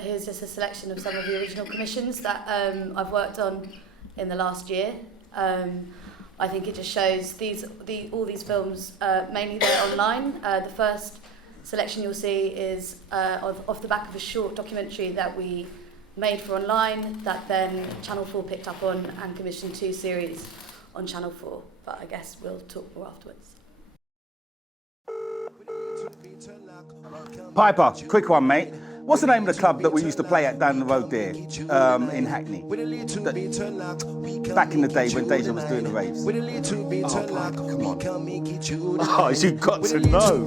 Here's just a selection of some of the original commissions that I've worked on in the last year. I think it just shows all these films, mainly they're online. The first selection you'll see is off the back of a short documentary that we made for online that then Channel 4 picked up on and commissioned 2 series on Channel 4. But I guess we'll talk more afterwards. Piper, quick one, mate. What's the name of the club that we used to play at down the road there in Hackney? Back in the day when Deja was doing the raves. Oh, Piper, come on. Oh, you got to know.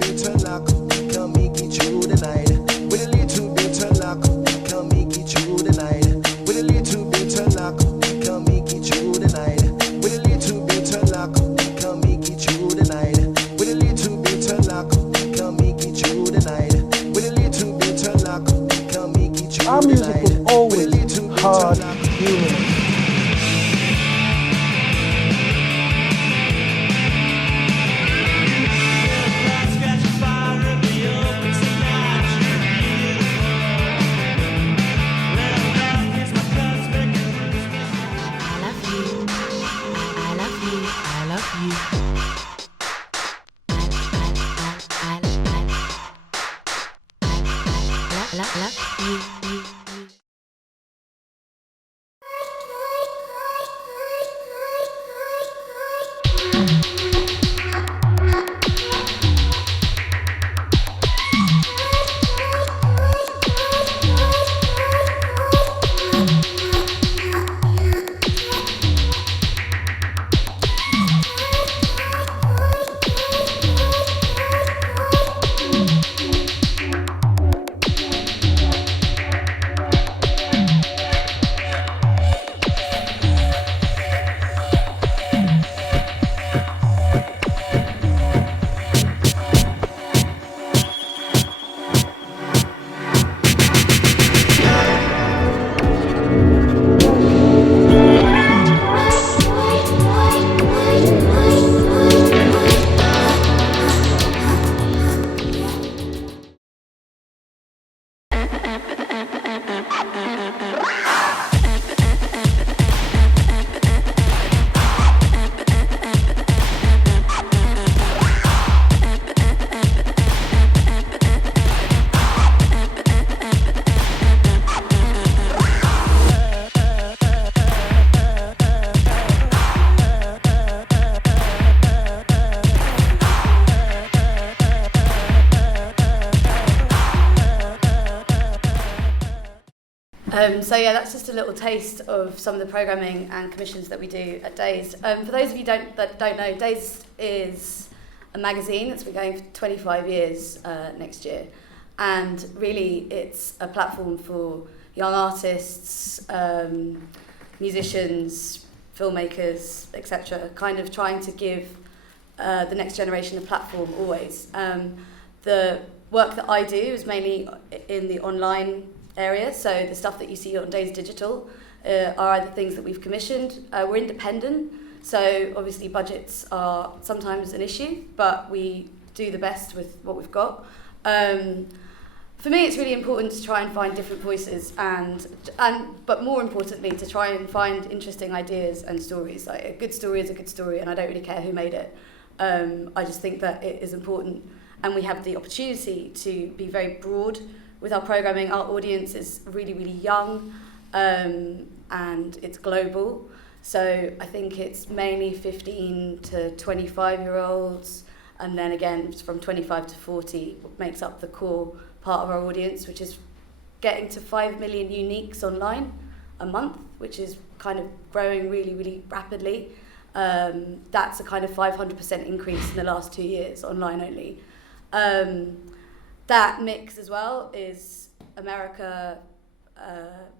Our music was always hard, humorous. So yeah, that's just a little taste of some of the programming and commissions that we do at Dazed. For those of you that don't know, Dazed is a magazine that's been going for 25 years next year, and really it's a platform for young artists, musicians, filmmakers, etc. Kind of trying to give the next generation a platform always. The work that I do is mainly in the online area, so the stuff that you see on Dazed Digital are either things that we've commissioned. We're independent, so obviously budgets are sometimes an issue, but we do the best with what we've got. For me, it's really important to try and find different voices, but more importantly, to try and find interesting ideas and stories. Like, a good story is a good story, and I don't really care who made it. I just think that it is important, and we have the opportunity to be very broad with our programming. Our audience is really, really young, and it's global. So I think it's mainly 15 to 25-year-olds, and then again, from 25 to 40 makes up the core part of our audience, which is getting to 5 million uniques online a month, which is kind of growing really, really rapidly. That's a kind of 500% increase in the last 2 years, online only. That mix as well is America,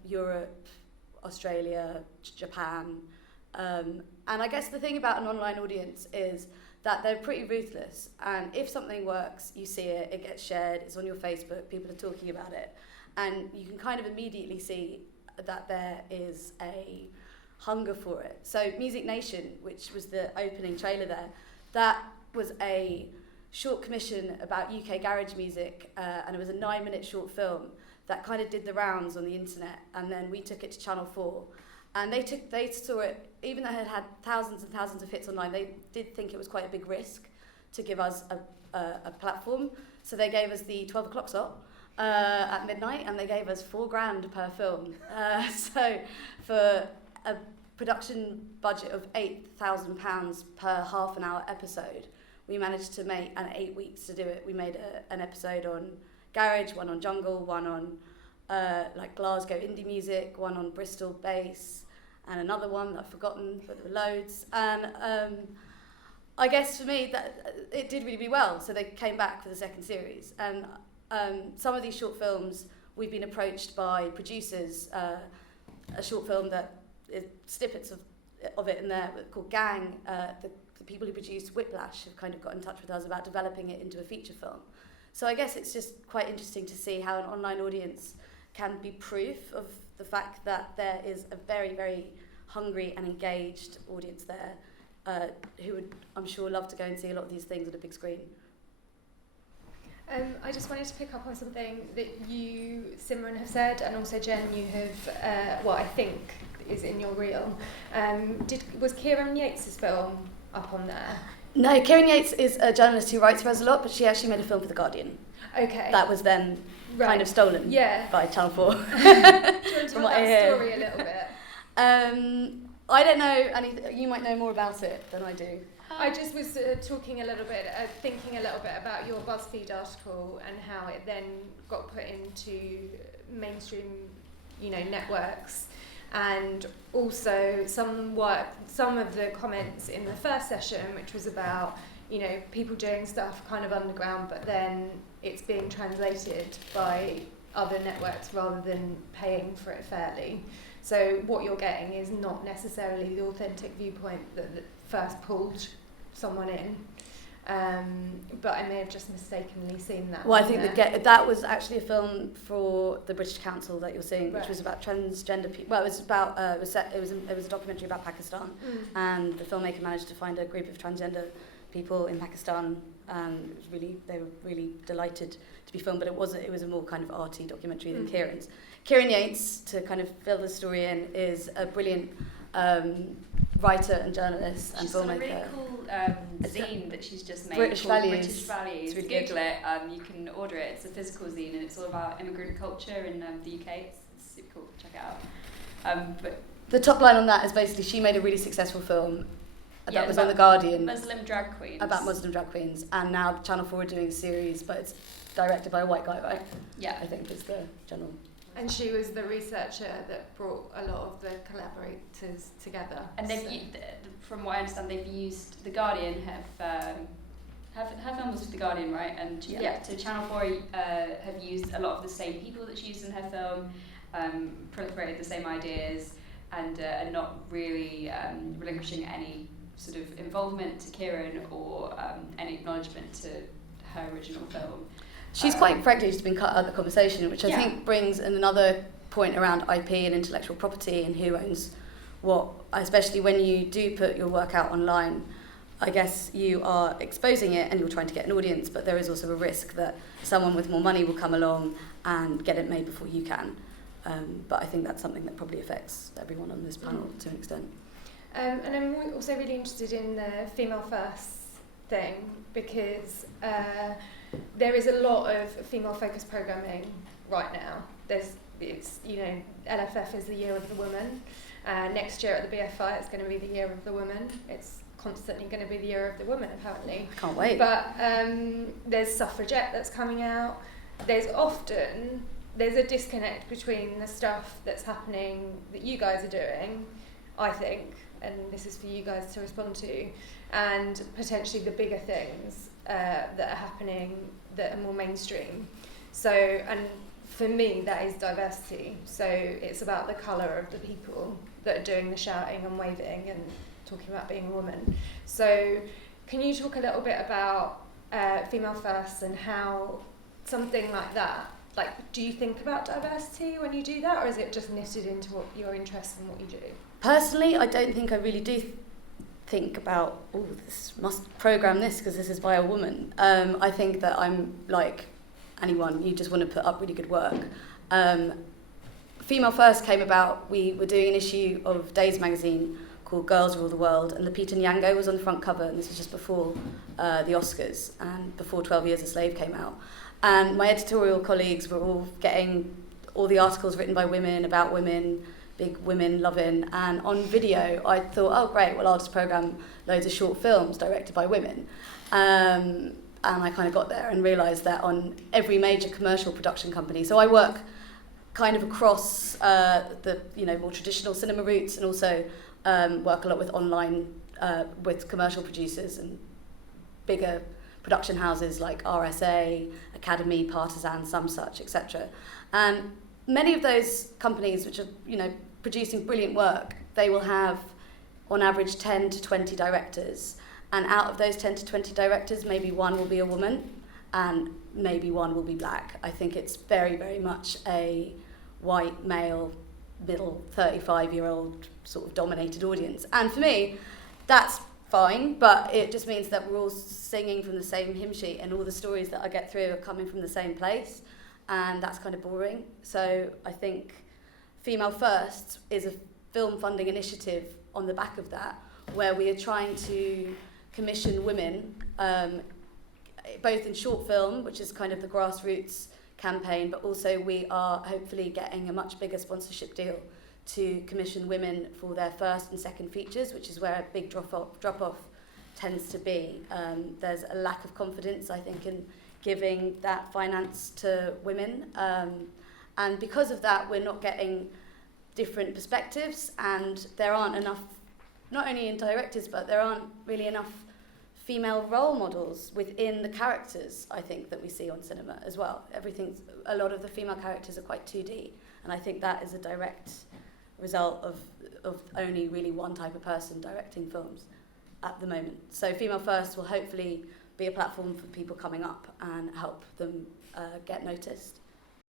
Europe, Australia, Japan. And I guess the thing about an online audience is that they're pretty ruthless. And if something works, you see it, it gets shared, it's on your Facebook, people are talking about it. And you can kind of immediately see that there is a hunger for it. So Music Nation, which was the opening trailer there, that was a short commission about UK garage music, and it was a 9-minute short film that kind of did the rounds on the internet, and then we took it to Channel 4. And they saw it, even though it had thousands and thousands of hits online, they did think it was quite a big risk to give us a platform. So they gave us the 12 o'clock slot at midnight, and they gave us $4,000 per film. So for a production budget of £8,000 per half an hour episode, we managed to make, and 8 weeks to do it, we made an episode on garage, one on jungle, one on like Glasgow indie music, one on Bristol bass, and another one that I've forgotten, but there were loads. And I guess for me, that it did really well, so they came back for the second series. And some of these short films, we've been approached by producers, a short film that is snippets of it in there called Gang. The people who produced Whiplash have kind of got in touch with us about developing it into a feature film. So I guess it's just quite interesting to see how an online audience can be proof of the fact that there is a very, very hungry and engaged audience there who would, I'm sure, love to go and see a lot of these things on a big screen. I just wanted to pick up on something that you, Simran, have said, and also Jen, you have, what I think is in your reel. Was Kieran Yates' film up on there? No, Kieran Yates is a journalist who writes for us a lot, but she actually made a film for The Guardian. Okay. That was then kind of stolen by Channel 4. Do you want to tell that story a little bit? I don't know, you might know more about it than I do. I just was talking a little bit, thinking a little bit about your BuzzFeed article and how it then got put into mainstream, networks, and also some of the comments in the first session, which was about, people doing stuff kind of underground, but then it's being translated by other networks rather than paying for it fairly. So what you're getting is not necessarily the authentic viewpoint that first pulled someone in. But I may have just mistakenly seen that. Well, I think that was actually a film for the British Council that you're seeing, which was about transgender people. Well, it was about it was a documentary about Pakistan, and the filmmaker managed to find a group of transgender people in Pakistan. They were really delighted to be filmed, but it was a more kind of arty documentary than Kieran's. Kieran Yates, to kind of fill the story in, is a brilliant writer and journalist and filmmaker. She's got a really cool zine that she's just made British called Values. British Values. It's really Google it. You can order it. It's a physical zine, and it's all about immigrant culture in the UK. It's super cool. Check it out. But the top line on that is basically she made a really successful film that was on The Guardian. Muslim drag queens. About Muslim drag queens, and now Channel 4 are doing a series, but it's directed by a white guy, right? Yeah. I think is the general. And she was the researcher that brought a lot of the collaborators together. And from what I understand, they've used The Guardian. Her film was with The Guardian, right? And so Channel 4 have used a lot of the same people that she used in her film, proliferated the same ideas, and are not really relinquishing any sort of involvement to Kieran or any acknowledgement to her original film. She's quite frankly just been cut out of the conversation, which I think brings in another point around IP and intellectual property and who owns what, especially when you do put your work out online. I guess you are exposing it and you're trying to get an audience, but there is also a risk that someone with more money will come along and get it made before you can. But I think that's something that probably affects everyone on this panel to an extent. And I'm also really interested in the female first thing, because there is a lot of female focused programming right now. LFF is the year of the woman. Next year at the BFI it's going to be the year of the woman. It's constantly going to be the year of the woman, apparently. I can't wait. But there's Suffragette that's coming out. There's a disconnect between the stuff that's happening that you guys are doing, I think, and this is for you guys to respond to, and potentially the bigger things that are happening that are more mainstream. So, and for me, that is diversity. So it's about the colour of the people that are doing the shouting and waving and talking about being a woman. So can you talk a little bit about Female First and how something like that, do you think about diversity when you do that, or is it just knitted into what your interests and what you do? Personally, I don't think I really do think about, this must programme this because this is by a woman. I think that I'm like anyone, you just want to put up really good work. Female First came about, we were doing an issue of Dazed magazine called Girls Rule the World, and Lupita Nyong'o was on the front cover, and this was just before the Oscars and before 12 Years a Slave came out. And my editorial colleagues were all getting all the articles written by women, about women, big women loving, and on video I thought, oh great, well I'll just program loads of short films directed by women. And I kind of got there and realised that on every major commercial production company, so I work kind of across the more traditional cinema routes, and also work a lot with online, with commercial producers and bigger production houses like RSA, Academy, Partisan, Some Such, etc. And many of those companies which are producing brilliant work, they will have on average 10 to 20 directors, and out of those 10 to 20 directors, maybe one will be a woman and maybe one will be black. I think it's very, very much a white, male, middle, 35-year-old sort of dominated audience. And for me, that's fine, but it just means that we're all singing from the same hymn sheet, and all the stories that I get through are coming from the same place, and that's kind of boring. So I think Female First is a film funding initiative on the back of that, where we are trying to commission women, both in short film, which is kind of the grassroots campaign, but also we are hopefully getting a much bigger sponsorship deal to commission women for their first and second features, which is where a big drop-off tends to be. There's a lack of confidence, I think, in giving that finance to women. And because of that, we're not getting different perspectives, and there aren't enough, not only in directors, but there aren't really enough female role models within the characters, I think, that we see on cinema as well. A lot of the female characters are quite 2D, and I think that is a direct result of only really one type of person directing films at the moment. So Female First will hopefully be a platform for people coming up and help them get noticed.